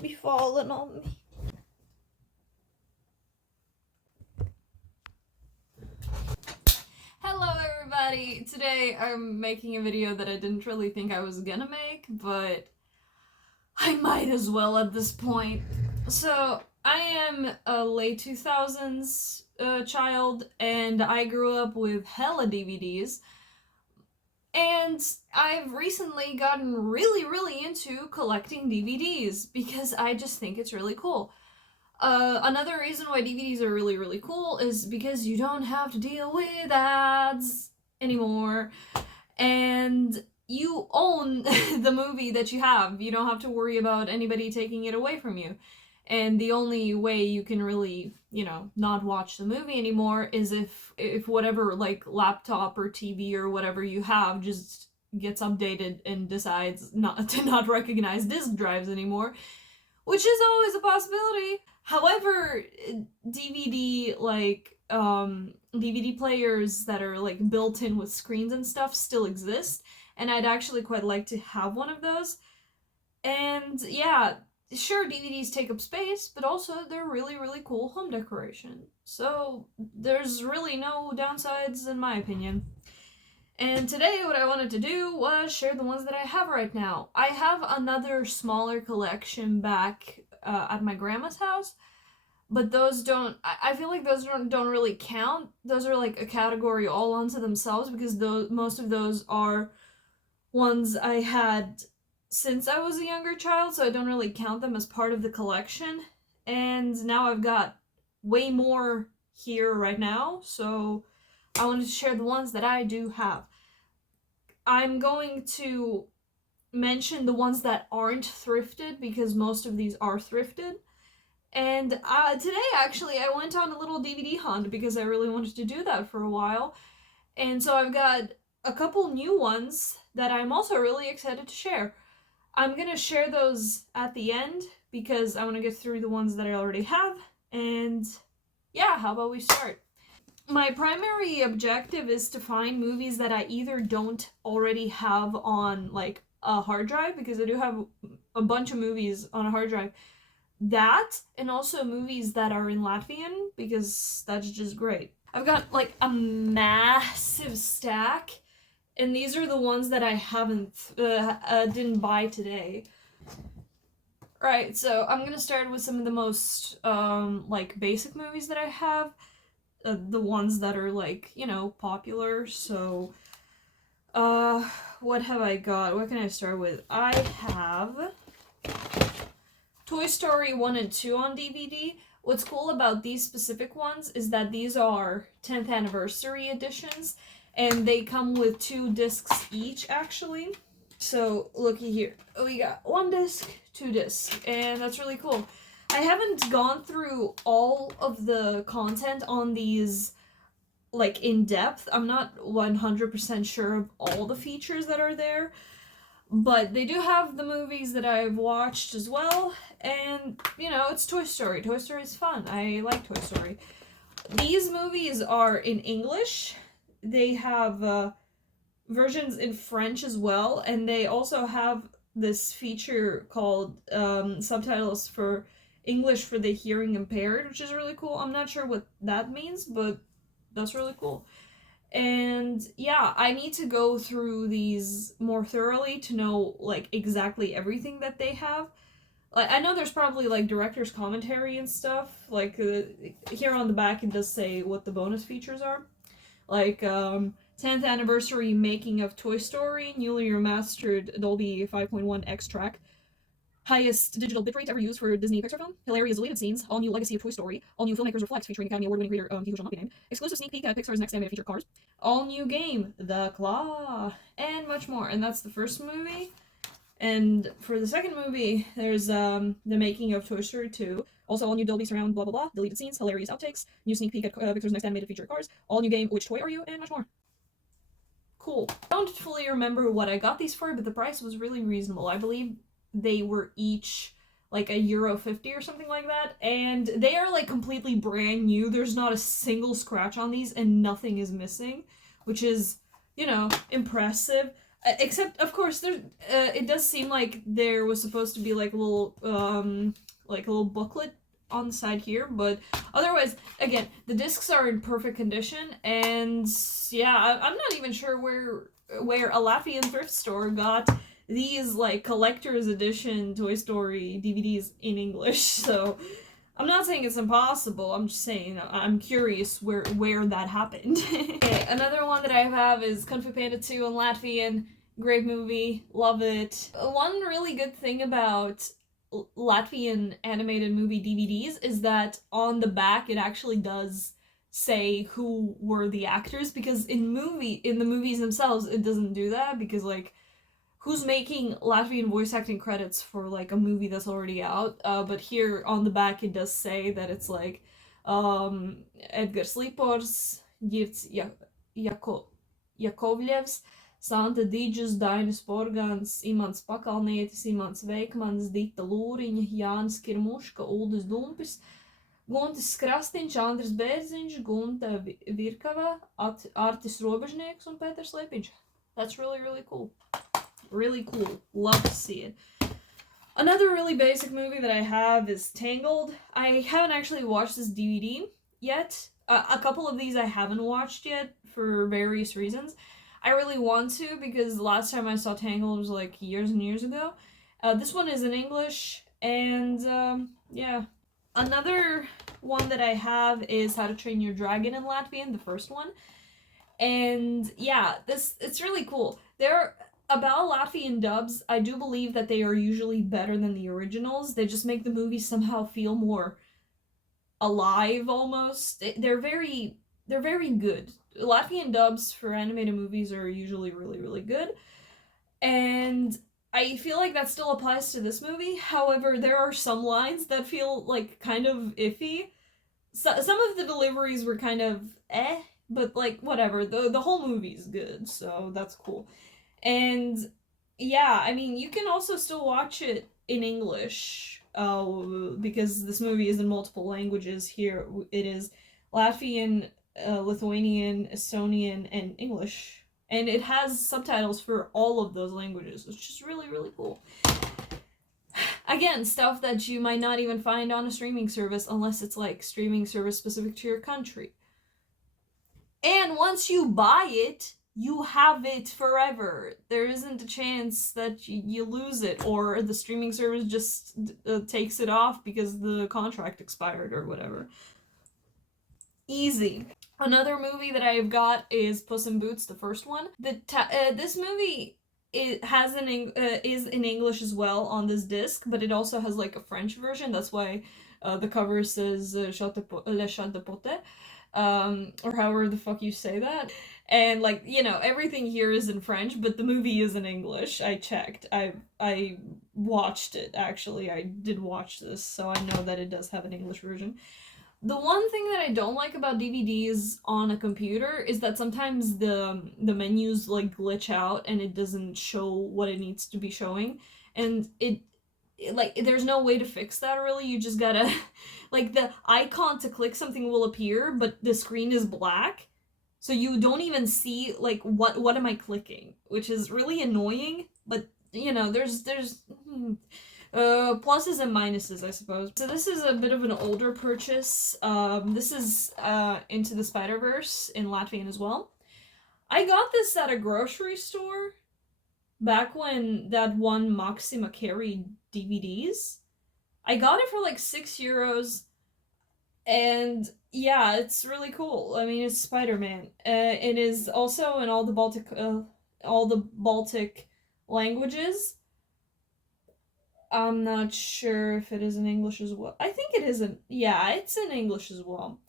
don't be falling on me. Hello everybody! Today I'm making a video that I didn't really think I was gonna make, but I might as well at this point. So, I am a late 2000s child, and I grew up with hella DVDs. And I've recently gotten really into collecting DVDs because I just think it's really cool. Another reason why DVDs are really cool is because you don't have to deal with ads anymore, and you own the movie that you have. You don't have to worry about anybody taking it away from you. And the only way you can really, not watch the movie anymore is if whatever, like, laptop or TV or whatever you have just gets updated and decides not to recognize disk drives anymore, which is always a possibility. However, DVD players that are, like, built in with screens and stuff still exist, and I'd actually quite like to have one of those. And yeah, sure, DVDs take up space, but also they're really cool home decoration. So there's really no downsides in my opinion. And today what I wanted to do was share the ones that I have right now. I have another smaller collection back at my grandma's house, but those I feel like those don't really count. Those are like a category all onto themselves because most of those are ones I had since I was a younger child, so I don't really count them as part of the collection. And now I've got way more here right now, so I wanted to share the ones that I do have. I'm going to mention the ones that aren't thrifted because most of these are thrifted. And today, actually, I went on a little DVD hunt because I really wanted to do that for a while. And so I've got a couple new ones that I'm also really excited to share. I'm gonna share those at the end because I want to get through the ones that I already have. And yeah, how about we start? My primary objective is to find movies that I either don't already have on, like, a hard drive, because I do have a bunch of movies on a hard drive. That, and also movies that are in Latvian, because that's just great. I've got, like, a massive stack, and these are the ones that I didn't buy today. Right, so I'm gonna start with some of the most, basic movies that I have. The ones that are, like, popular. So, what have I got? What can I start with? I have Toy Story 1 and 2 on DVD. What's cool about these specific ones is that these are 10th anniversary editions, and they come with 2 discs each, actually. So, looky here. We got 1 disc, 2 discs, and that's really cool. I haven't gone through all of the content on these, like, in depth. I'm not 100% sure of all the features that are there, but they do have the movies that I've watched as well, and, it's Toy Story. Toy Story is fun. I like Toy Story. These movies are in English. They have versions in French as well, and they also have this feature called subtitles for English for the hearing impaired, which is really cool. I'm not sure what that means, but that's really cool. And yeah, I need to go through these more thoroughly to know, like, exactly everything that they have. Like, I know there's probably, like, director's commentary and stuff. Like, here on the back it does say what the bonus features are. Like, 10th anniversary making of Toy Story, newly remastered Dolby 5.1 X track. Highest digital bitrate ever used for a Disney Pixar film. Hilarious deleted scenes. All new legacy of Toy Story. All new filmmakers reflects featuring Academy Award-winning creator He Who Shall Not Be Named. Exclusive sneak peek at Pixar's next animated feature Cars. All new game, The Claw, and much more. And that's the first movie. And for the second movie, there's the making of Toy Story 2. Also, all new Dolby surround, blah blah blah. Deleted scenes, hilarious outtakes. New sneak peek at Pixar's next animated feature Cars. All new game, Which Toy Are You, and much more. Cool. I don't fully remember what I got these for, but the price was really reasonable. I believe they were each like €1.50 or something like that, and they are, like, completely brand new. There's not a single scratch on these, and nothing is missing, which is, impressive. Except, of course, there. It does seem like there was supposed to be like a little booklet on the side here, but otherwise, again, the discs are in perfect condition, and yeah, I'm not even sure where a Latvian thrift store got these like collector's edition Toy Story DVDs in English. So I'm not saying it's impossible. I'm just saying I'm curious where that happened. Okay, another one that I have is Kung Fu Panda 2 in Latvian. Great movie, love it. One really good thing about Latvian animated movie DVDs is that on the back it actually does say who were the actors, because in the movies themselves it doesn't do that, because like who's making Latvian voice acting credits for like a movie that's already out. But here on the back it does say that it's like Edgars Lipors, Girts Jakovlevs, Santa Dīģis, Dainis Porgans, Imants Pakalnietis, Imants Veikmans, Dita Lūriņa, Jānis Kirmuška, Uldis Dumpis, Guntis Krastīņš, Andris Bērziņš, Gunta Virkava, Artis Robežnieks un Pēters Lepiņš. That's really, really cool. Really cool. Love to see it. Another really basic movie that I have is Tangled. I haven't actually watched this DVD yet. A couple of these I haven't watched yet for various reasons. I really want to, because the last time I saw Tangled was like years and years ago. This one is in English, and yeah. Another one that I have is How to Train Your Dragon in Latvian, the first one. And yeah, it's really cool. About Latvian dubs, I do believe that they are usually better than the originals. They just make the movies somehow feel more alive almost. They're very good. Latvian dubs for animated movies are usually really, really good. And I feel like that still applies to this movie. However, there are some lines that feel like kind of iffy. Some of the deliveries were kind of but like whatever. The whole movie's good, so that's cool. And yeah, I mean, you can also still watch it in English, because this movie is in multiple languages. Here it is Latvian, Lithuanian, Estonian, and English. And it has subtitles for all of those languages, which is really, really cool. Again, stuff that you might not even find on a streaming service unless it's like streaming service specific to your country. And once you buy it, you have it forever. There isn't a chance that you lose it, or the streaming service just takes it off because the contract expired or whatever. Easy. Another movie that I've got is Puss in Boots, the first one. This movie is in English as well on this disc, but it also has like a French version. That's why the cover says Le Chat de Pote. Or however the fuck you say that. And like, you know, everything here is in French, but the movie is in English. I checked. I watched it, actually. I did watch this, so I know that it does have an English version. The one thing that I don't like about DVDs on a computer is that sometimes the menus like glitch out and it doesn't show what it needs to be showing. And it like there's no way to fix that really. You just gotta like the icon to click something will appear, but the screen is black, so you don't even see like what am I clicking, which is really annoying. But you know, there's pluses and minuses, I suppose. So this is a bit of an older purchase. This is Into the Spider-Verse in Latvian as well. I got this at a grocery store back when that one Maxima carried DVDs. I got it for like €6, and yeah, it's really cool. I mean, it's Spider-Man. It is also in all the Baltic languages. I'm not sure if it is in English as well. I think it isn't. Yeah, it's in English as well.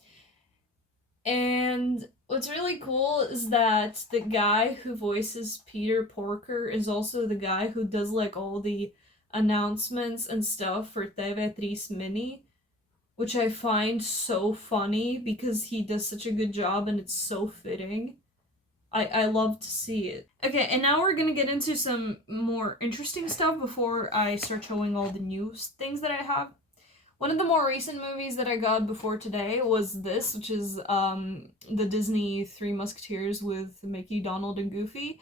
And what's really cool is that the guy who voices Peter Porker is also the guy who does like all the announcements and stuff for TV3 Mini, which I find so funny because he does such a good job and it's so fitting. I love to see it. Okay, and now we're gonna get into some more interesting stuff before I start showing all the new things that I have. One of the more recent movies that I got before today was this, which is the Disney Three Musketeers with Mickey, Donald, and Goofy.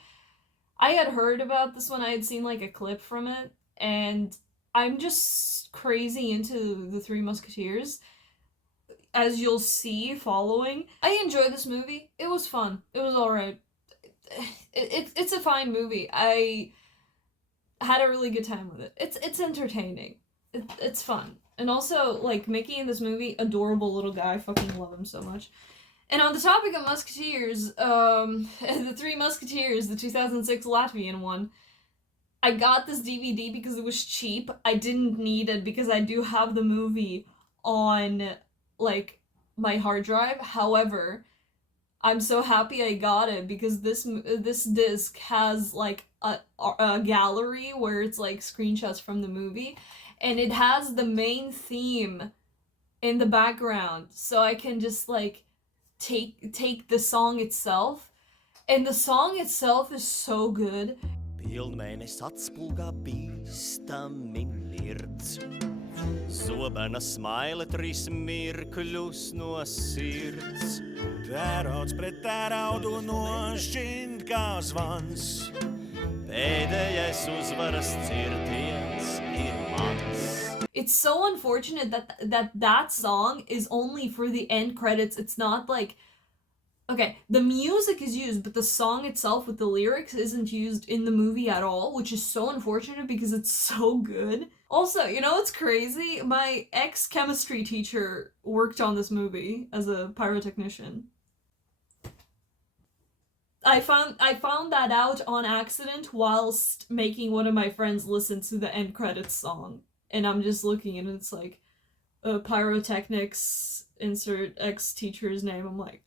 I had heard about this one. I had seen like a clip from it, and I'm just crazy into the Three Musketeers, as you'll see following. I enjoyed this movie. It was fun. It was alright. It's a fine movie. I had a really good time with it. It's entertaining. It's fun. And also, like, Mickey in this movie, adorable little guy. Fucking love him so much. And on the topic of Musketeers, the Three Musketeers, the 2006 Latvian one, I got this DVD because it was cheap. I didn't need it because I do have the movie on, like, my hard drive. However, I'm so happy I got it because this disc has like a gallery where it's like screenshots from the movie, and it has the main theme in the background, so I can just like take the song itself, and the song itself is so good. Pilnmēnes atspulgā bīstami mirdz. Zobena smaile trīs mirkļus no sirds. Tērauds pret tēraudu nošķind kā zvans. Pēdējais uzvaras cirtiens ir mans. It's so unfortunate that song is only for the end credits. It's not like, okay, the music is used, but the song itself with the lyrics isn't used in the movie at all, which is so unfortunate because it's so good. Also, you know what's crazy? My ex-chemistry teacher worked on this movie as a pyrotechnician. I found that out on accident whilst making one of my friends listen to the end credits song. And I'm just looking and it's like, pyrotechnics, insert ex-teacher's name. I'm like,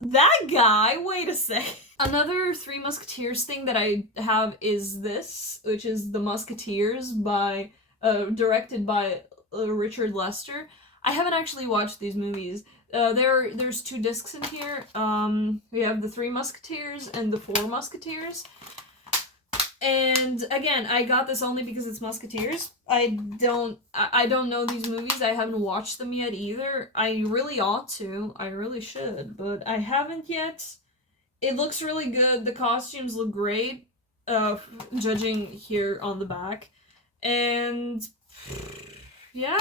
that guy? Wait a sec. Another Three Musketeers thing that I have is this, which is The Musketeers by, directed by Richard Lester. I haven't actually watched these movies. There's two discs in here. We have the Three Musketeers and the Four Musketeers. And again, I got this only because it's Musketeers. I don't know these movies. I haven't watched them yet either. I really ought to. I really should, but I haven't yet. It looks really good. The costumes look great, judging here on the back. And yeah.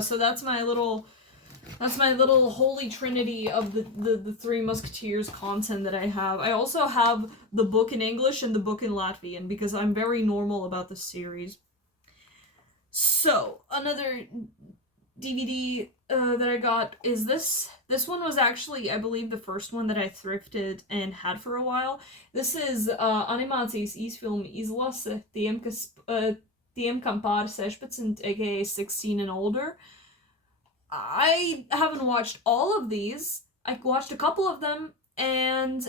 So that's my little holy trinity of the Three Musketeers content that I have. I also have the book in English and the book in Latvian because I'm very normal about this series. So, another DVD that I got is this. This one was actually, I believe, the first one that I thrifted and had for a while. This is animācijas īsfilmu izlase tiem, kam pāri 16, aka 16 and older. I haven't watched all of these. I watched a couple of them, and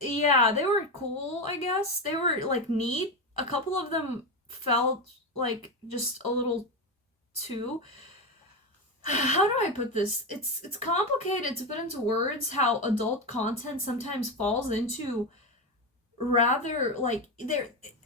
yeah, they were cool, I guess. They were, like, neat. A couple of them felt like just a little too... How do I put this? It's complicated to put into words how adult content sometimes falls into rather, like,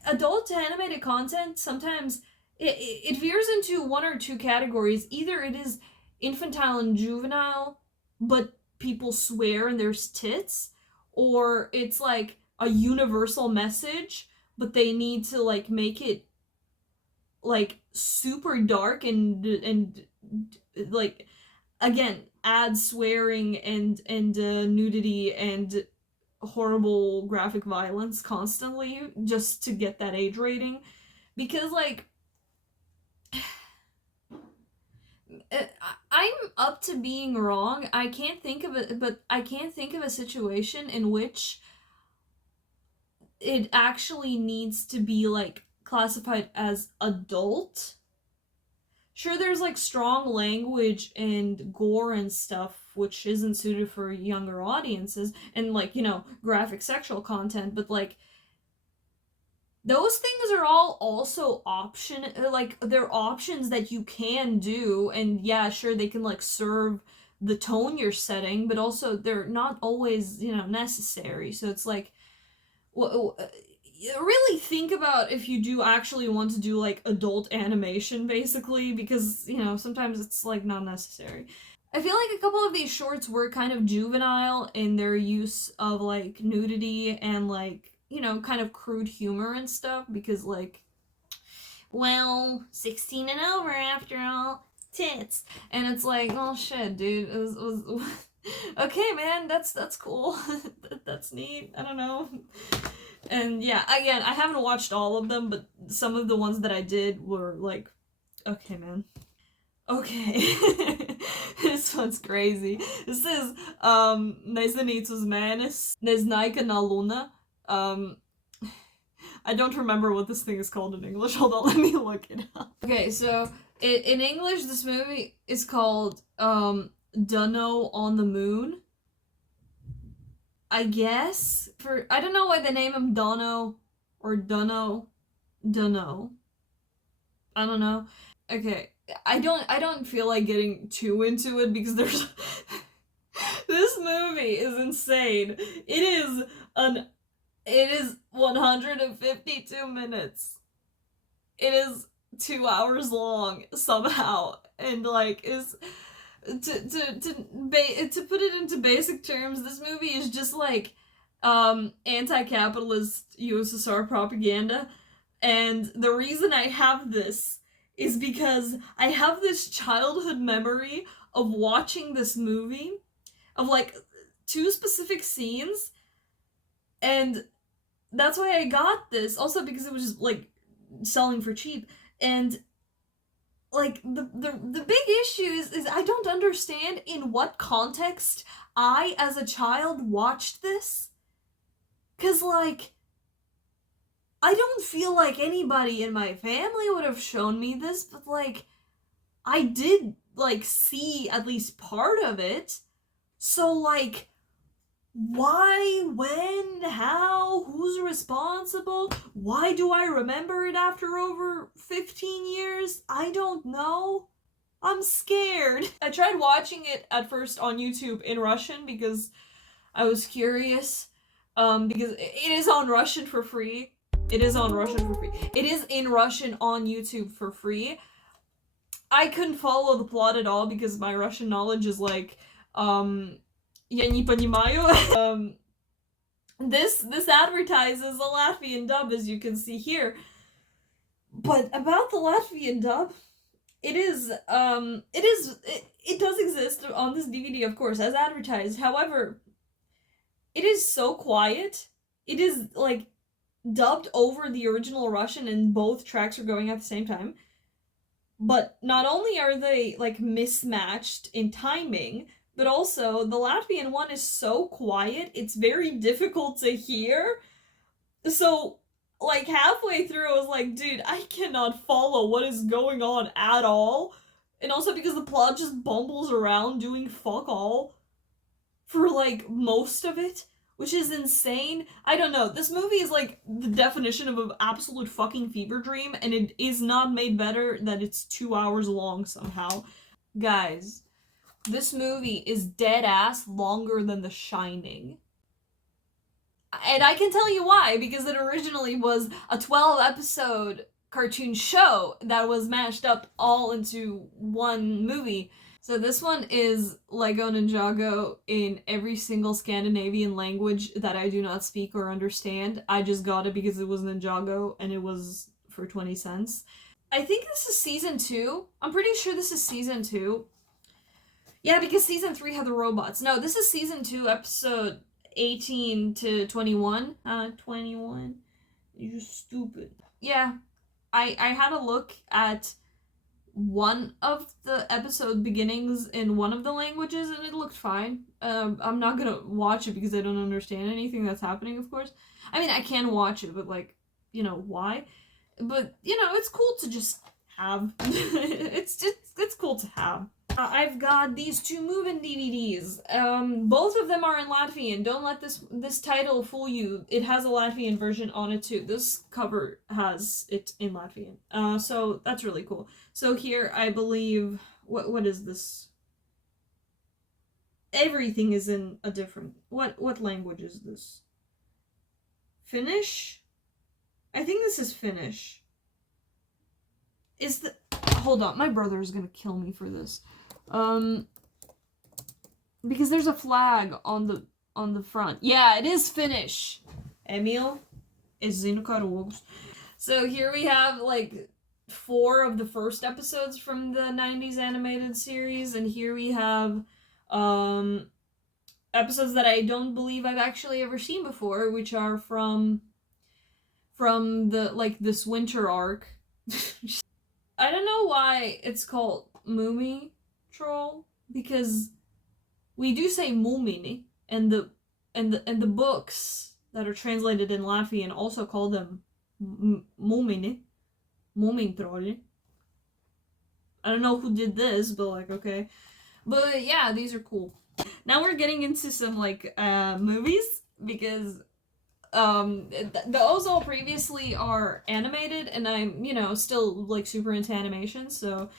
adult animated content sometimes... It veers into one or two categories. Either it is infantile and juvenile, but people swear and there's tits, or it's like a universal message, but they need to like make it like super dark and like again add swearing and nudity and horrible graphic violence constantly just to get that age rating, because like I'm up to being wrong. I can't think of it, but I can't think of a situation in which it actually needs to be like classified as adult. Sure, there's like strong language and gore and stuff which isn't suited for younger audiences, and like, you know, graphic sexual content, but like those things are all also they're options that you can do, and yeah, sure, they can like serve the tone you're setting, but also they're not always, you know, necessary. So it's like, really think about if you do actually want to do like adult animation, basically, because, you know, sometimes it's like not necessary. I feel like a couple of these shorts were kind of juvenile in their use of, like, nudity and, like, you know, kind of crude humor and stuff, because, like, well, 16 and over after all, tits. And it's like, oh shit, dude, okay, man, that's cool. That's neat. I don't know. And yeah, again, I haven't watched all of them, but some of the ones that I did were like, okay, man. Okay. This one's crazy. This is Nezenitos Manis, Neznaika na Luna. I don't remember what this thing is called in English. Hold on, let me look it up. Okay, so in English, this movie is called Dunno on the Moon. I guess I don't know why they name him Dono or Dunno. Dunno. I don't know. Okay, I don't feel like getting too into it because there's this movie is insane. It is 152 minutes. It is 2 hours long somehow, and like is to put it into basic terms, this movie is just like anti-capitalist USSR propaganda. And the reason I have this is because I have this childhood memory of watching this movie, of like 2 specific scenes, and that's why I got this. Also because it was just like selling for cheap, and like the big issue is I don't understand in what context I as a child watched this, cause like I don't feel like anybody in my family would have shown me this, but like I did like see at least part of it. So like why, when, how, who's responsible? Why do I remember it after over 15 years? I don't know. I'm scared. I tried watching it at first on YouTube in Russian because I was curious. Because it is on Russian for free. It is on Russian for free. It is in Russian on YouTube for free. I couldn't follow the plot at all because my Russian knowledge is like, я не понимаю. This advertises a Latvian dub, as you can see here. But about the Latvian dub, it does exist on this DVD, of course, as advertised. However, it is so quiet. It is like dubbed over the original Russian, and both tracks are going at the same time. But not only are they like mismatched in timing, but also the Latvian one is so quiet, it's very difficult to hear. So, like, halfway through, I was like, dude, I cannot follow what is going on at all. And also because the plot just bumbles around doing fuck all for, like, most of it, which is insane. I don't know. This movie is, like, the definition of an absolute fucking fever dream, and it is not made better that it's 2 hours long somehow. Guys, this movie is dead ass longer than The Shining. And I can tell you why, because it originally was a 12-episode cartoon show that was mashed up all into one movie. So this one is Lego Ninjago in every single Scandinavian language that I do not speak or understand. I just got it because it was Ninjago and it was for 20 cents. I think this is season 2. I'm pretty sure this is season 2. Yeah, because season 3 had the robots. No, this is season 2, episode 18 to 21. 21. You stupid. Yeah, I had a look at one of the episode beginnings in one of the languages and it looked fine. I'm not gonna watch it because I don't understand anything that's happening, of course. I mean, I can watch it, but like, you know, why? But, you know, it's cool to just have. It's cool to have. I've got these 2 Movin' DVDs. Both of them are in Latvian. Don't let this title fool you. It has a Latvian version on it too. This cover has it in Latvian. So that's really cool. So here, I believe, what is this? Everything is in a different, what language is this? Finnish? I think this is Finnish. Hold on, my brother is gonna kill me for this. because there's a flag on the front. Yeah, it is Finnish. Emil is Zinkarogos. So here we have like 4 of the first episodes from the 90s animated series, and here we have episodes that I don't believe I've actually ever seen before, which are from the like this winter arc. I don't know why it's called Moomy Troll, because we do say Moomini, and the books that are translated in Latvian also call them Moomini, Moomin Troll. I don't know who did this, but like, okay. But yeah, these are cool. Now we're getting into some like movies, because those all previously are animated, and I'm, you know, still like super into animation, so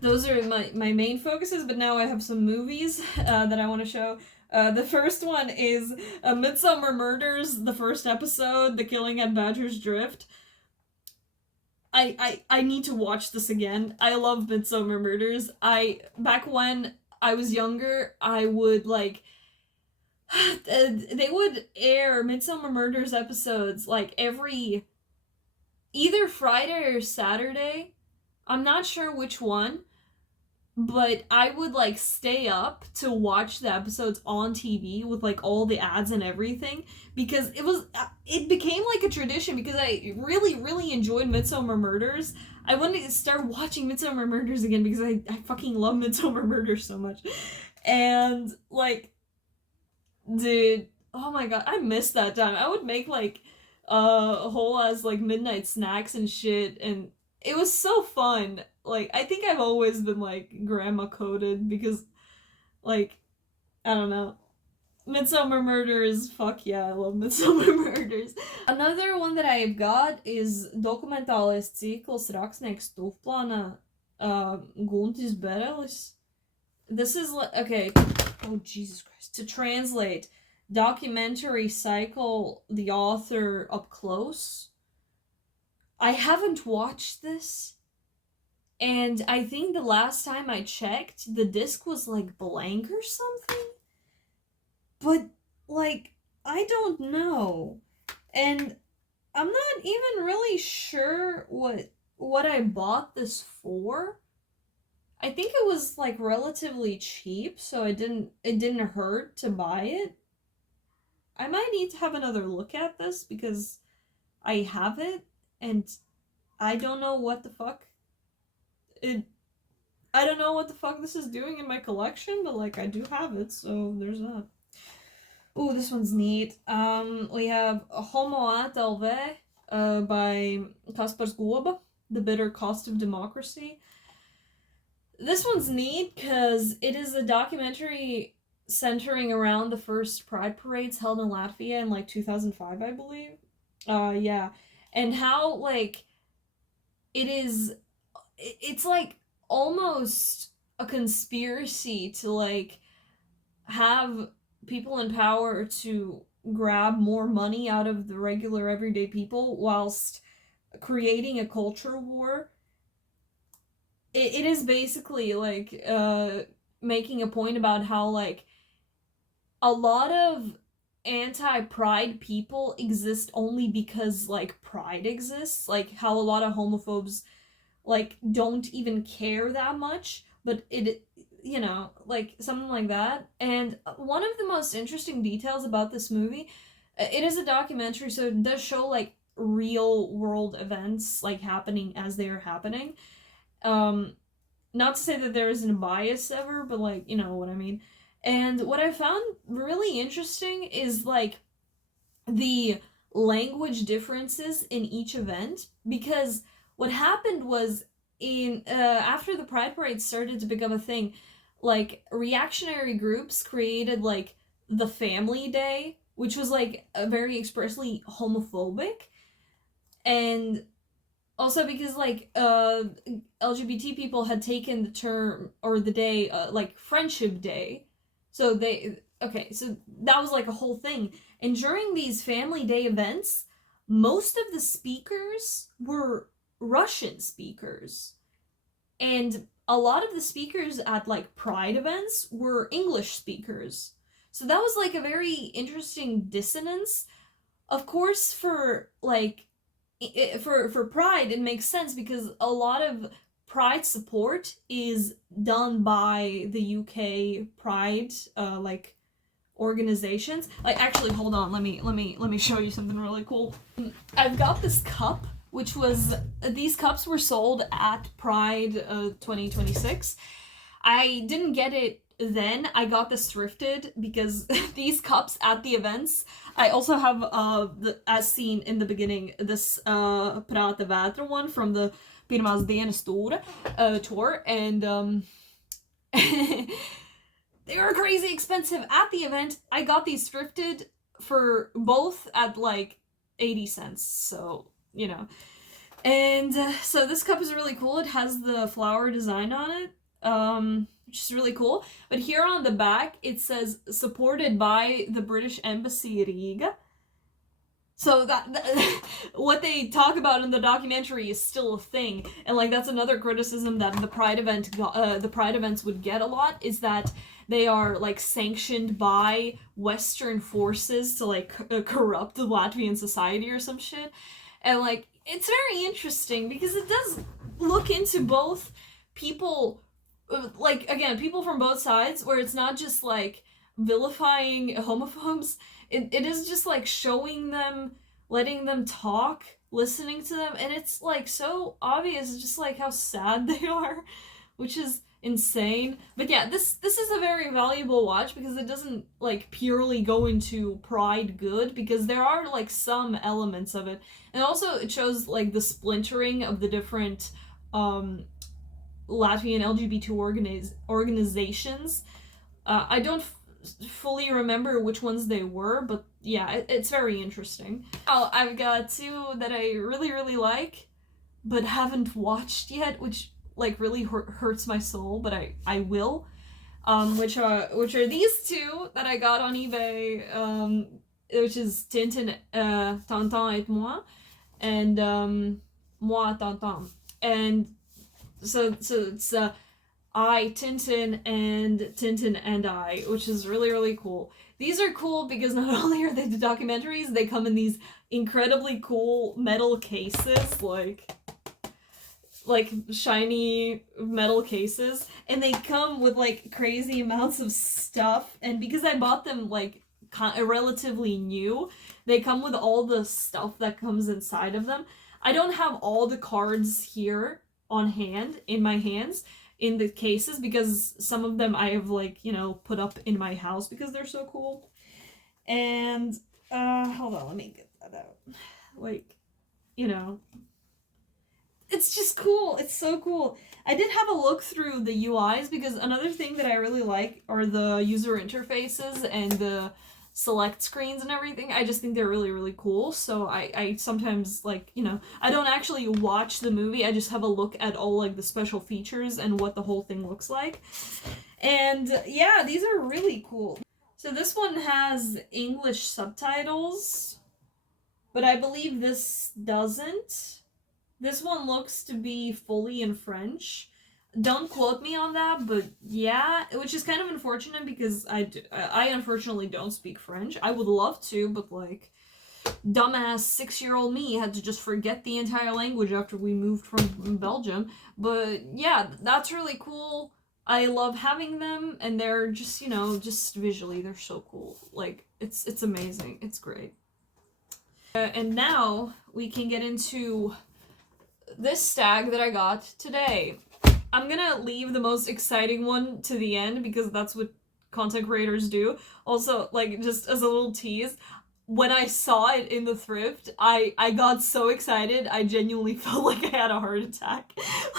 those are my main focuses. But now I have some movies that I want to show. The first one is Midsummer Murders, the first episode, The Killing at Badger's Drift. I need to watch this again. I love Midsummer Murders. Back when I was younger, I would like they would air Midsummer Murders episodes like every either Friday or Saturday. I'm not sure which one, but I would like stay up to watch the episodes on TV with like all the ads and everything, because it became like a tradition, because I really enjoyed Midsummer Murders. I wanted to start watching Midsummer Murders again because I fucking love Midsummer Murders so much. And like, dude, oh my god, I missed that time. I would make like whole ass like midnight snacks and shit, and it was so fun. Like, I think I've always been like grandma coded, because like, I don't know. Midsummer Murders, fuck yeah, I love Midsummer Murders. Another one that I've got is dokumentālais cikls Rakstnieks Tuvplānā, Guntis Berelis. This is like, okay, oh Jesus Christ. To translate, documentary cycle, the author up close. I haven't watched this, and I think the last time I checked, the disc was like blank or something. But like, I don't know. And I'm not even really sure what I bought this for. I think it was like relatively cheap, so it didn't hurt to buy it. I might need to have another look at this, because I have it and I don't know what the fuck I don't know what the fuck this is doing in my collection, but like, I do have it, so there's that. Ooh, this one's neat. We have Homo LV by Kaspars Goba, The Bitter Cost of Democracy. This one's neat because it is a documentary centering around the first Pride parades held in Latvia in like 2005, I believe. Yeah. And how like it's like almost a conspiracy to like have people in power to grab more money out of the regular everyday people whilst creating a culture war. It is basically like making a point about how like a lot of anti-pride people exist only because like pride exists, like how a lot of homophobes like don't even care that much, but it, you know, like something like that. And one of the most interesting details about this movie, it is a documentary, so it does show like real world events like happening as they are happening. Not to say that there isn't a bias ever, but like, you know what I mean. And what I found really interesting is like the language differences in each event, because what happened was in after the Pride Parade started to become a thing, like reactionary groups created like the Family Day, which was like a very expressly homophobic, and also because like LGBT people had taken the term or the day like Friendship Day, so so that was like a whole thing. And during these Family Day events, most of the speakers were Russian speakers, and a lot of the speakers at like Pride events were English speakers. So that was like a very interesting dissonance. Of course, for like for Pride, it makes sense because a lot of Pride support is done by the UK Pride like organizations. Like, actually, hold on, let me show you something really cool. I've got this cup, which was, these cups were sold at Pride 2026. I didn't get it then. I got this thrifted because these cups at the events. I also have as seen in the beginning, this Prate Vädre one from the Pirmas Den Store tour, and they were crazy expensive at the event. I got these thrifted for both at like 80 cents, so, you know. And so this cup is really cool. It has the flower design on it, which is really cool. But here on the back, it says, supported by the British Embassy Riga. So that what they talk about in the documentary is still a thing. And like, that's another criticism that the Pride events would get a lot, is that they are like sanctioned by Western forces to like corrupt the Latvian society or some shit. And like, it's very interesting because it does look into both people, like, again, people from both sides, where it's not just like vilifying homophobes. It is just like showing them, letting them talk, listening to them, and it's like so obvious just like how sad they are, which is insane. But yeah, this is a very valuable watch because it doesn't like purely go into Pride good, because there are like some elements of it, and also it shows like the splintering of the different Latvian LGBT organizations. I don't fully remember which ones they were, but yeah, it's very interesting. Oh, I've got two that I really like, but haven't watched yet, which like really hurts my soul, but I will. Which are these two that I got on eBay, which is Tintin, Tintin et moi, and Moi Tintin, and so it's I, Tintin and I, which is really cool. These are cool because not only are they the documentaries, they come in these incredibly cool metal cases, like shiny metal cases, and they come with like crazy amounts of stuff. And because I bought them like relatively new, they come with all the stuff that comes inside of them. I don't have all the cards here on hand in my hands in the cases, because some of them I have like, you know, put up in my house because they're so cool. And hold on, let me get that out. Like, you know, it's just cool. It's so cool. I did have a look through the UIs, because another thing that I really like are the user interfaces and the select screens and everything. I just think they're really cool. So I sometimes, like, you know, I don't actually watch the movie. I just have a look at all like the special features and what the whole thing looks like. And yeah, these are really cool. So this one has English subtitles, but I believe this doesn't. This one looks to be fully in French. Don't quote me on that, but yeah, which is kind of unfortunate because I unfortunately don't speak French. I would love to, but like, dumbass 6-year-old me had to just forget the entire language after we moved from Belgium. But yeah, that's really cool. I love having them, and they're just, you know, just visually, they're so cool. Like, it's amazing. It's great. And now we can get into this stag that I got today. I'm gonna leave the most exciting one to the end because that's what content creators do. Also, like, just as a little tease, when I saw it in the thrift, I got so excited, I genuinely felt like I had a heart attack.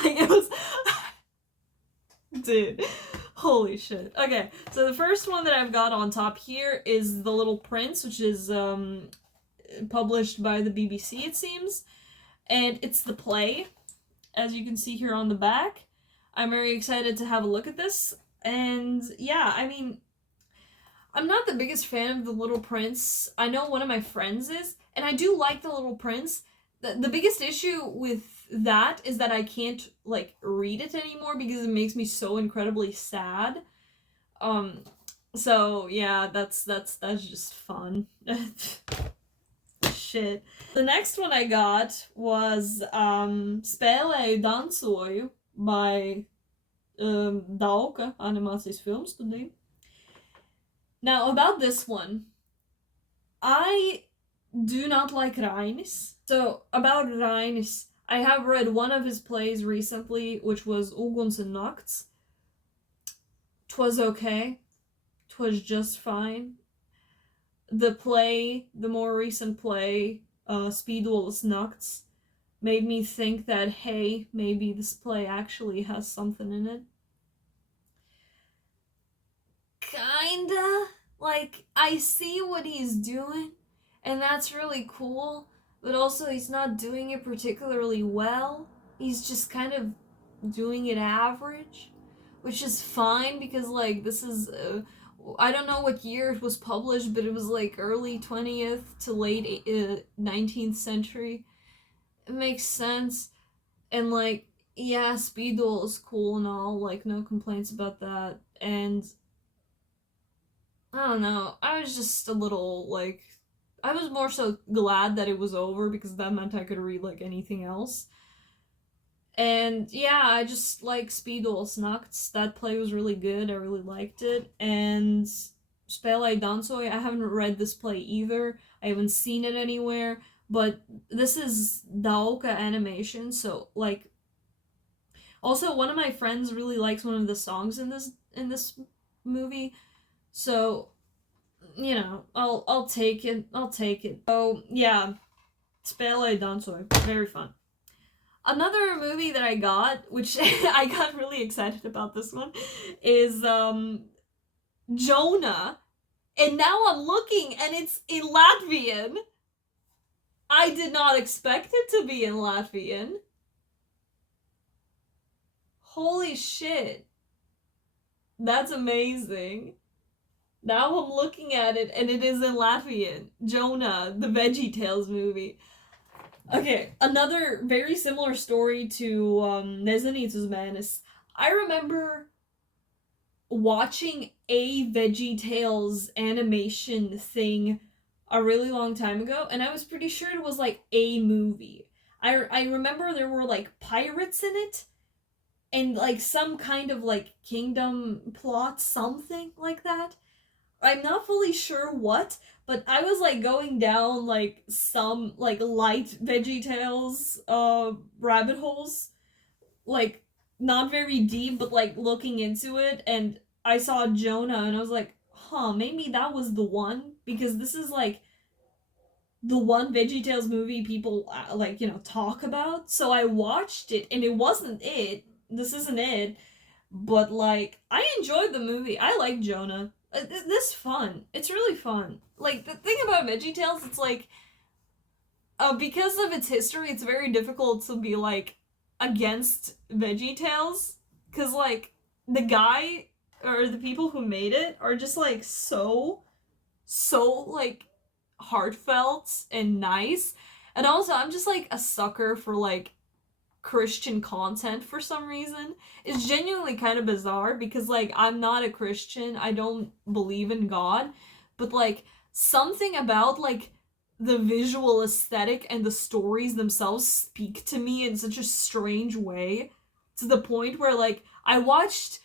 Like, it was... Dude, holy shit. Okay, so the first one that I've got on top here is The Little Prince, which is published by the BBC, it seems. And it's the play, as you can see here on the back. I'm very excited to have a look at this. And yeah, I mean, I'm not the biggest fan of The Little Prince. I know one of my friends is, and I do like The Little Prince. The biggest issue with that is that I can't like read it anymore because it makes me so incredibly sad. So yeah, that's just fun. Shit. The next one I got was Spēlēju dansoju by Dauka Animācijas Filmstudija. Now about this one, I do not like Rainis. So about Rainis, I have read one of his plays recently, which was Uguns and Nakts. 'Twas okay. 'Twas just fine. The play, the more recent play, Spīdolas Nakts, made me think that, hey, maybe this play actually has something in it. Kinda. Like, I see what he's doing, and that's really cool, but also he's not doing it particularly well. He's just kind of doing it average, which is fine because, like, this is. I don't know what year it was published, but it was like early 20th to late 19th century. It makes sense. And, like, yeah, Speed Duel is cool and all, like, no complaints about that. And I don't know, I was just a little, like, I was more so glad that it was over because that meant I could read, like, anything else. And yeah, I just like Speed Duel Snacks. That play was really good. I really liked it. And Spēlēju dansoju, I haven't read this play either. I haven't seen it anywhere. But this is Daoka animation, so like. Also, one of my friends really likes one of the songs in this movie, so you know, I'll take it. I'll take it. So yeah, Spēlēju dansoju, very fun. Another movie that I got, which I got really excited about this one, is Jonah. And now I'm looking and it's in Latvian. I did not expect it to be in Latvian. Holy shit. That's amazing. Now I'm looking at it and it is in Latvian. Jonah, the VeggieTales movie. Okay, another very similar story to Nezanīcas Mēnesis. I remember watching a VeggieTales animation thing a really long time ago, and I was pretty sure it was like a movie. I remember there were like pirates in it, and like some kind of like kingdom plot, something like that. I'm not fully sure what, but I was like going down like some like light VeggieTales rabbit holes, like not very deep, but like looking into it, and I saw Jonah and I was like, huh, maybe that was the one, because this is like the one VeggieTales movie people like, you know, talk about. So I watched it and it wasn't it. This isn't it. But like I enjoyed the movie. I like Jonah. This fun. It's really fun. Like the thing about VeggieTales, it's like because of its history, it's very difficult to be like against VeggieTales, because like the guy or the people who made it are just like so like heartfelt and nice. And also I'm just like a sucker for like Christian content for some reason. It's genuinely kind of bizarre because like I'm not a Christian, I don't believe in God, but like something about like the visual aesthetic and the stories themselves speak to me in such a strange way, to the point where like I watched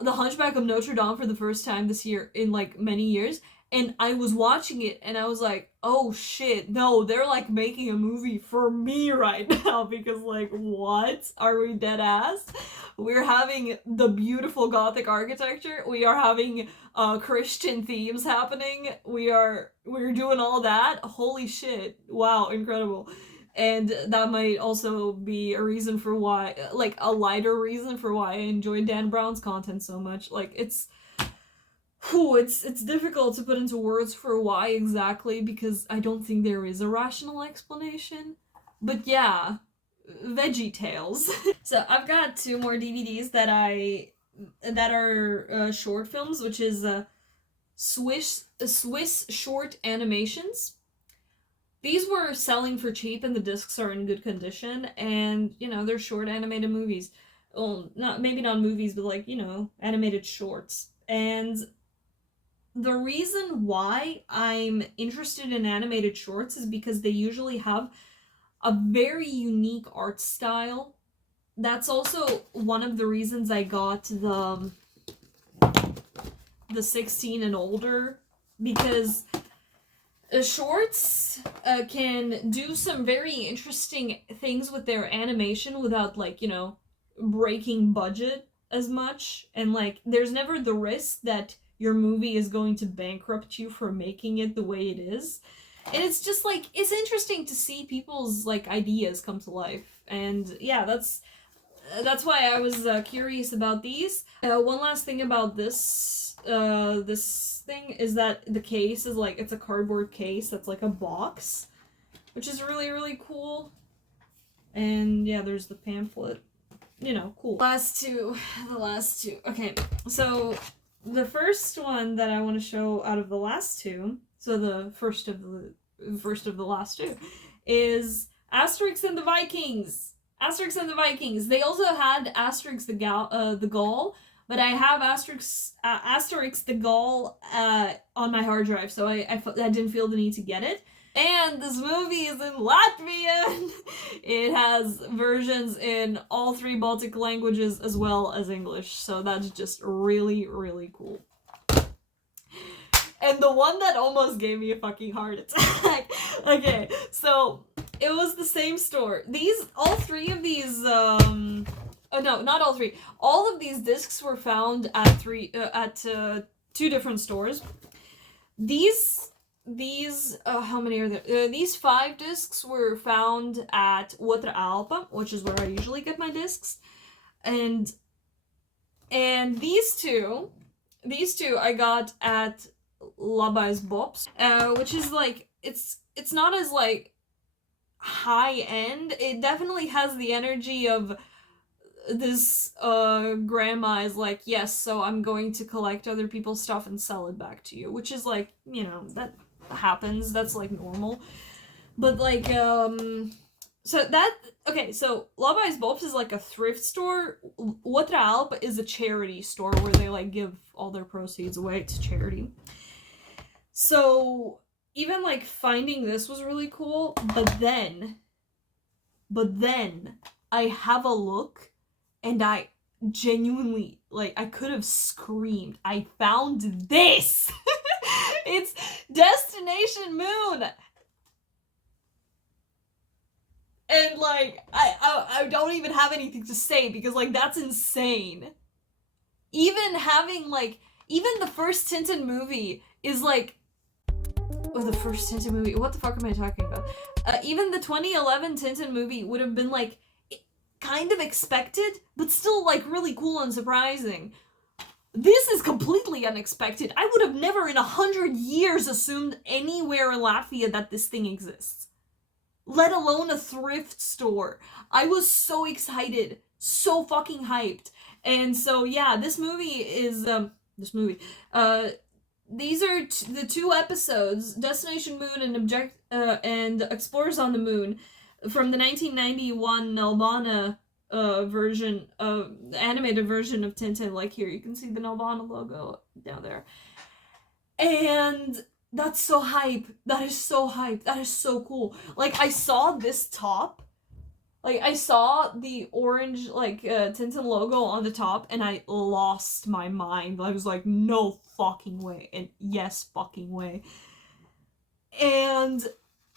The Hunchback of Notre Dame for the first time this year in like many years, and I was watching it and I was like, oh shit, no, they're like making a movie for me right now, because like, what? Are we dead ass? We're having the beautiful Gothic architecture, we are having Christian themes happening, we're doing all that. Holy shit. Wow, incredible. And that might also be a reason for why, like a lighter reason for why I enjoy Dan Brown's content so much. Like it's difficult to put into words for why exactly, because I don't think there is a rational explanation. But yeah, VeggieTales. So I've got 2 more DVDs that are short films, which is Swiss short animations. these were selling for cheap and the discs are in good condition, and, you know, they're short animated movies. Well, maybe not movies, but like, you know, animated shorts. And the reason why I'm interested in animated shorts is because they usually have a very unique art style. That's also one of the reasons I got the 16 and older, because shorts can do some very interesting things with their animation without, like, you know, breaking budget as much, and like there's never the risk that your movie is going to bankrupt you for making it the way it is. And it's just like, it's interesting to see people's like ideas come to life. And yeah, that's why I was curious about these. One last thing about this thing is that the case is like, it's a cardboard case that's like a box, which is really, really cool. And yeah, there's the pamphlet. You know, cool. The last two. Okay, so the first one that I want to show out of the last two, so the first of the last two, is Asterix and the Vikings. Asterix and the Vikings. They also had Asterix the Gaul, but I have Asterix the Gaul on my hard drive, so I didn't feel the need to get it. And this movie is in Latvian. It has versions in all 3 Baltic languages as well as English, so that's just really, really cool. And the one that almost gave me a fucking heart attack. Okay, so it was the same store. All 3 of these, no, not all 3. All of these discs were found at 2 different stores. These how many are there? These 5 discs were found at Otra Alpa, which is where I usually get my discs, and these two I got at Labais Bops, which is like, it's not as like high end. It definitely has the energy of this grandma is like, yes, so I'm going to collect other people's stuff and sell it back to you, which is like, you know, that happens, that's like normal. But like so Labais Bops is like a thrift store. Otra Alpa is a charity store where they like give all their proceeds away to charity. So even like finding this was really cool, but then I have a look and I genuinely, like, I could have screamed. I found this. It's Destination Moon. And like, I don't even have anything to say, because like, that's insane. Even the first Tintin movie is like, the first Tintin movie, what the fuck am I talking about? Even the 2011 Tintin movie would have been like, kind of expected, but still like really cool and surprising. This is completely unexpected. I would have never in 100 years assumed anywhere in Latvia that this thing exists, let alone a thrift store. I was so excited, so fucking hyped. And so yeah, these are the 2 episodes, Destination Moon and Explorers on the Moon, from the 1991 Nelvana version of the animated version of Tintin. Like, here you can see the Nelvana logo down there, and that's so hype. That is so hype. That is so cool. Like, I saw this top, like I saw the orange like Tintin logo on the top, and I lost my mind. I was like, no fucking way, and yes fucking way. And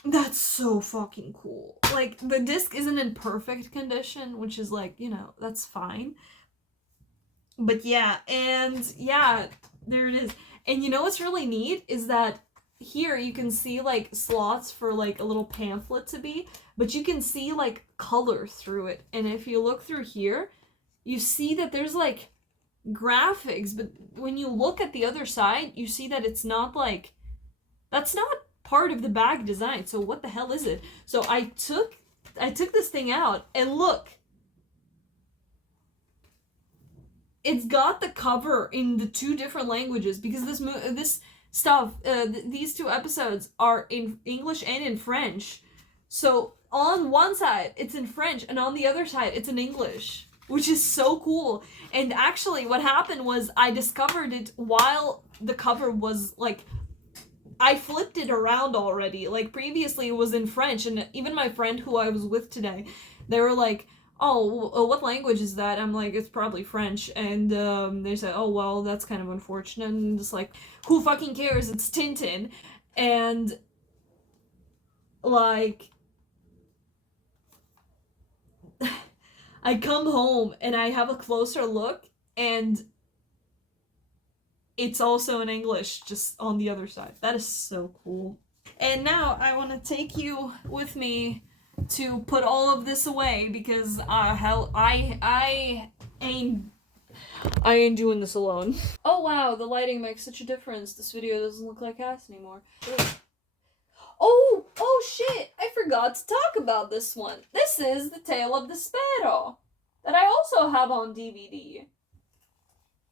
that's so fucking cool. Like, the disc isn't in perfect condition, which is like, you know, that's fine. But yeah, and yeah, there it is. And you know what's really neat is that here you can see like slots for like a little pamphlet to be, but you can see like color through it. And if you look through here, you see that there's like graphics, but when you look at the other side, you see that it's not like, that's not part of the bag design. So what the hell is it? So I took this thing out, and look, it's got the cover in the 2 different languages, because this stuff. These 2 episodes are in English and in French. So on one side it's in French and on the other side it's in English, which is so cool. And actually what happened was I discovered it while the cover was like, I flipped it around already. Like previously it was in French, and even my friend who I was with today, they were like, oh, what language is that? I'm like, it's probably French. And they said, oh, well, that's kind of unfortunate. And just like, who fucking cares? It's Tintin. And like, I come home and I have a closer look, and it's also in English, just on the other side. That is so cool. And now I want to take you with me to put all of this away, because hell, I ain't doing this alone. Oh wow, the lighting makes such a difference. This video doesn't look like ass anymore. Oh shit, I forgot to talk about this one. This is The Tale of the Sparrow, that I also have on DVD.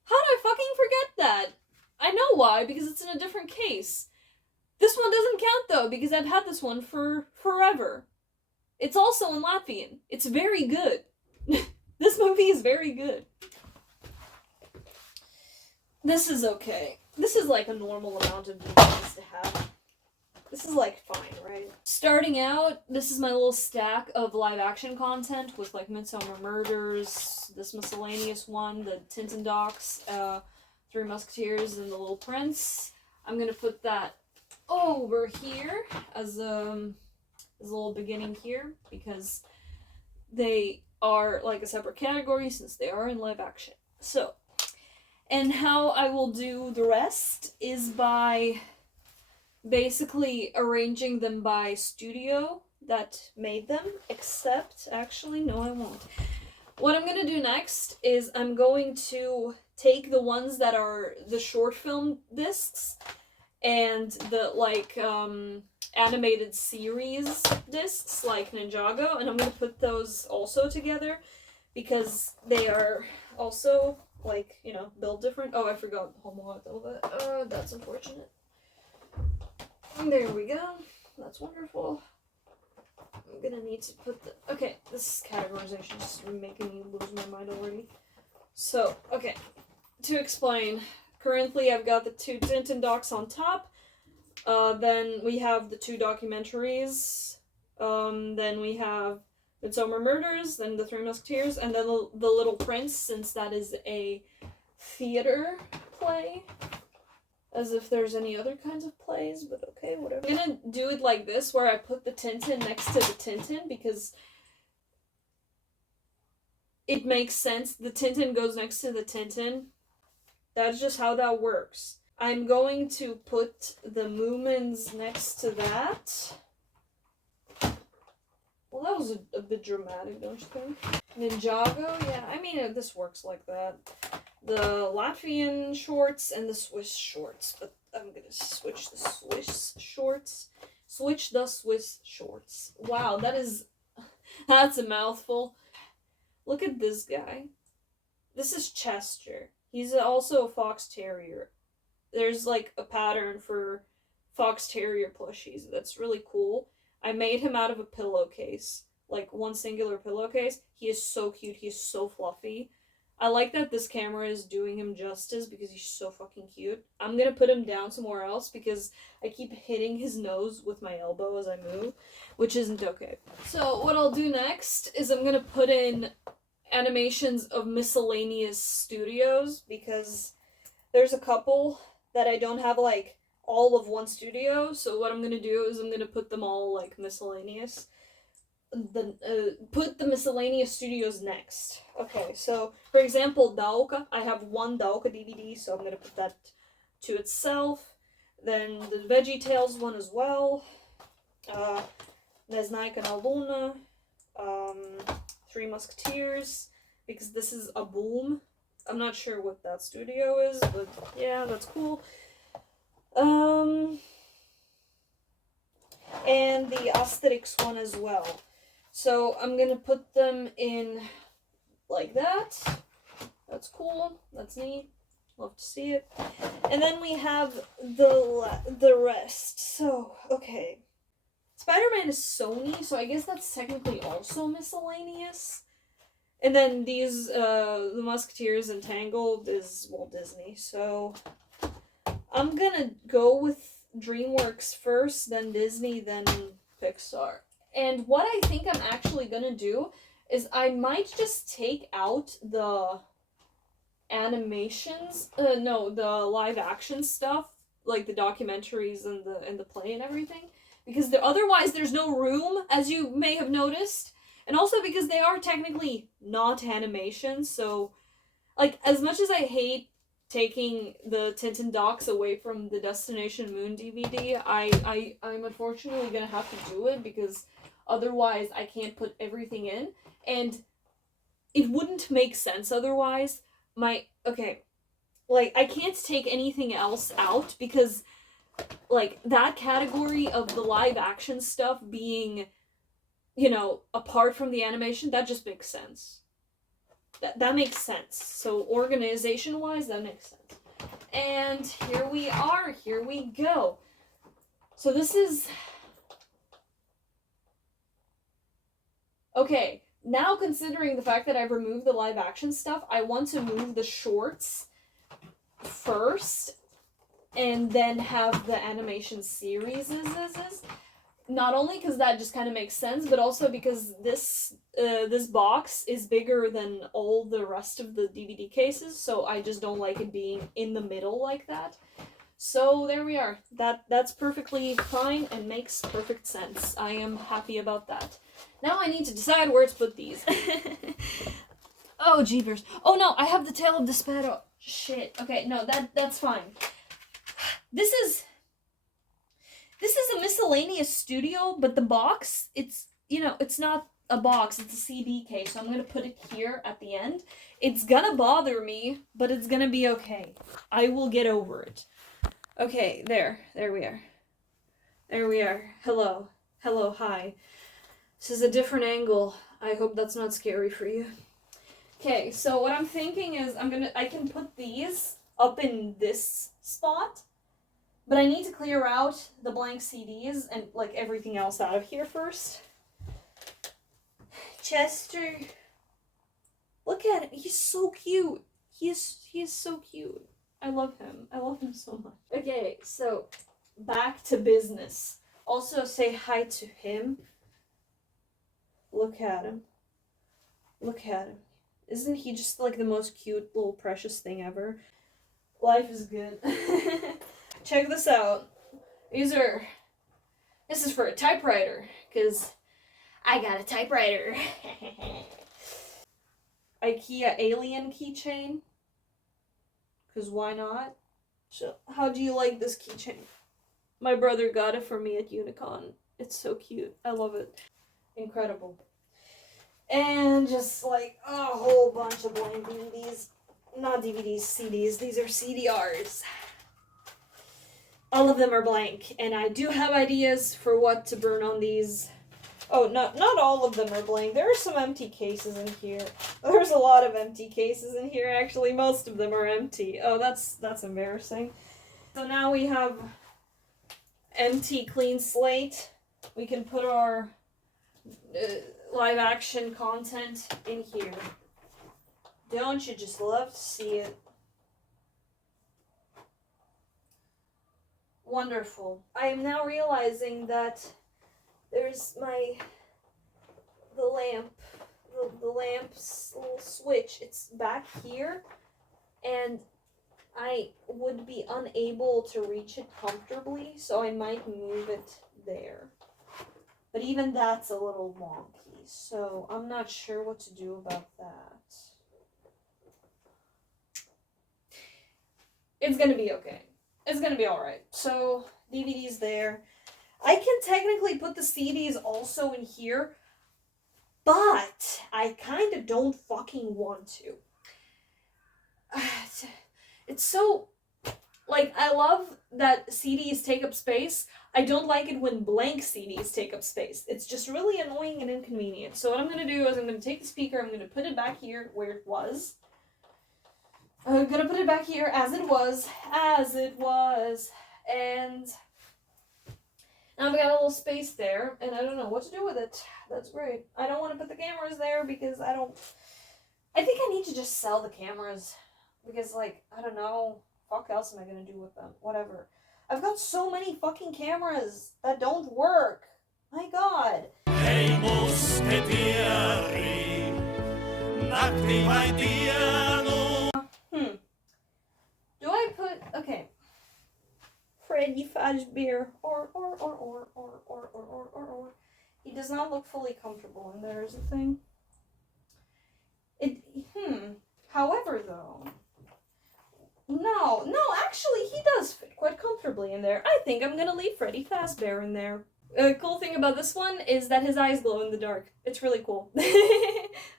How did I fucking forget that? I know why, because it's in a different case. This one doesn't count though, because I've had this one for forever. It's also in Latvian. It's very good. This movie is very good. This is okay. This is like a normal amount of DVDs to have. This is like fine, right? Starting out, this is my little stack of live action content with like Midsummer Murders, this miscellaneous one, the Tintin docs, Three Musketeers, and The Little Prince. I'm gonna put that over here as a little beginning here, because they are like a separate category since they are in live action. So, and how I will do the rest is by basically arranging them by studio that made them, except, actually, no, I won't. What I'm gonna do next is I'm going to take the ones that are the short film discs and the, like, animated series discs, like Ninjago, and I'm gonna put those also together, because they are also, like, you know, built different. Oh, I forgot Homo. That's unfortunate. There we go. That's wonderful. I'm gonna need to put the... Okay, this categorization is just making me lose my mind already. So, okay. To explain, currently I've got the 2 Tintin docs on top. Then we have the 2 documentaries. Then we have Midsummer Murders, then the Three Musketeers, and then the Little Prince, since that is a theater play. As if there's any other kinds of plays, but okay, whatever. I'm gonna do it like this, where I put the Tintin next to the Tintin, because it makes sense. The Tintin goes next to the Tintin. That's just how that works. I'm going to put the Moomins next to that. Well, that was a bit dramatic, don't you think? Ninjago, yeah, I mean, this works like that. The Latvian shorts and the Swiss shorts, but I'm gonna switch the Swiss shorts. Switch the Swiss shorts. Wow, that's a mouthful. Look at this guy. This is Chester. He's also a fox terrier. There's like a pattern for fox terrier plushies. That's really cool. I made him out of a pillowcase, like one singular pillowcase. He is so cute. He is so fluffy. I like that this camera is doing him justice because he's so fucking cute. I'm gonna put him down somewhere else because I keep hitting his nose with my elbow as I move, which isn't okay. So what I'll do next is I'm gonna put in animations of miscellaneous studios, because there's a couple that I don't have like all of one studio. So what I'm gonna do is I'm gonna put them all like miscellaneous. Put the miscellaneous studios next. Okay, so for example, Dauka. I have one Dauka DVD, so I'm gonna put that to itself. Then the Veggie Tales one as well. Neznaika na Luna. Three Musketeers, because this is a boom. I'm not sure what that studio is, but yeah, that's cool. And the Asterix one as well. So I'm gonna put them in like that. That's cool. That's neat. Love to see it. And then we have the rest. So, okay. Spider-Man is Sony, so I guess that's technically also miscellaneous. And then these, the Musketeers and Tangled is Walt Disney. So, I'm gonna go with DreamWorks first, then Disney, then Pixar. And what I think I'm actually gonna do is I might just take out the animations, the live action stuff, like the documentaries and the play and everything, because otherwise there's no room, as you may have noticed, and also because they are technically not animations. So, like, as much as I hate taking the Tintin docs away from the Destination Moon DVD, I'm unfortunately gonna have to do it because otherwise I can't put everything in, and it wouldn't make sense otherwise. I can't take anything else out because, like, that category of the live action stuff being, apart from the animation, that just makes sense. That makes sense. So organization-wise, that makes sense. And here we are. Here we go. So this is... Okay, now considering the fact that I've removed the live action stuff, I want to move the shorts first and then have the animation series not only because that just kind of makes sense, but also because this box is bigger than all the rest of the DVD cases, so I just don't like it being in the middle like that. So there we are. That's perfectly fine and makes perfect sense. I am happy about that. Now I need to decide where to put these. Oh, jeepers. Oh no, I have the Tale of Despero. Shit. Okay, no, that's fine. This is a miscellaneous studio, but the box, it's not a box, it's a CD case, so I'm gonna put it here at the end. It's gonna bother me, but it's gonna be okay. I will get over it. Okay, there we are. There we are. Hello, hi. This is a different angle. I hope that's not scary for you. Okay, so what I'm thinking is I can put these up in this spot, but I need to clear out the blank CDs and, like, everything else out of here first. Chester. Look at him. He's so cute. He is so cute. I love him. I love him so much. Okay, so back to business. Also say hi to him. Look at him. Look at him. Isn't he just, like, the most cute little precious thing ever? Life is good. Check this out. This is for a typewriter, because I got a typewriter. IKEA alien keychain, because why not? So, how do you like this keychain? My brother got it for me at Unicon. It's so cute. I love it. Incredible. And just, like, a whole bunch of blank DVDs. Not DVDs, CDs. These are CDRs. All of them are blank, and I do have ideas for what to burn on these. Oh, not all of them are blank. There are some empty cases in here. There's a lot of empty cases in here, actually. Most of them are empty. Oh, that's embarrassing. So now we have empty, clean slate. We can put our live action content in here. Don't you just love to see it? Wonderful. I am now realizing that there's the lamp's little switch. It's back here, and I would be unable to reach it comfortably, so I might move it there. But even that's a little wonky, so I'm not sure what to do about that. It's gonna be okay. It's gonna be alright. So, DVD's there. I can technically put the CDs also in here, but I kind of don't fucking want to. It's so... Like, I love that CDs take up space. I don't like it when blank CDs take up space. It's just really annoying and inconvenient. So what I'm going to do is I'm going to take the speaker, I'm going to put it back here where it was. I'm gonna put it back here as it was, and now I've got a little space there, and I don't know what to do with it. That's great. I don't want to put the cameras there because I think I need to just sell the cameras because, like, I don't know, fuck else am I gonna do with them? Whatever. I've got so many fucking cameras that don't work. My god. Hei musketieri, nakti mai diano. Do I put, okay, Freddy Fazbear, or. He does not look fully comfortable in there is a thing. However, though, no, actually, he does fit quite comfortably in there. I think I'm gonna leave Freddy Fazbear in there. The cool thing about this one is that his eyes glow in the dark. It's really cool.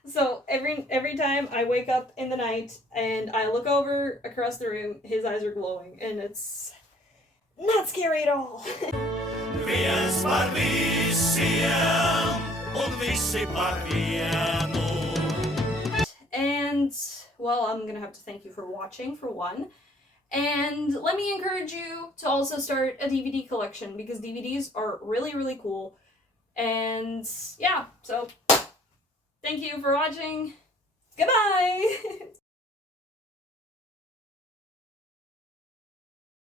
So every time I wake up in the night and I look over across the room, his eyes are glowing, and it's not scary at all. Vi ens parvisiem, und visi parviamo. And, well, I'm gonna have to thank you for watching, for one. And let me encourage you to also start a DVD collection because DVDs are really, really cool. And yeah, so thank you for watching. Goodbye!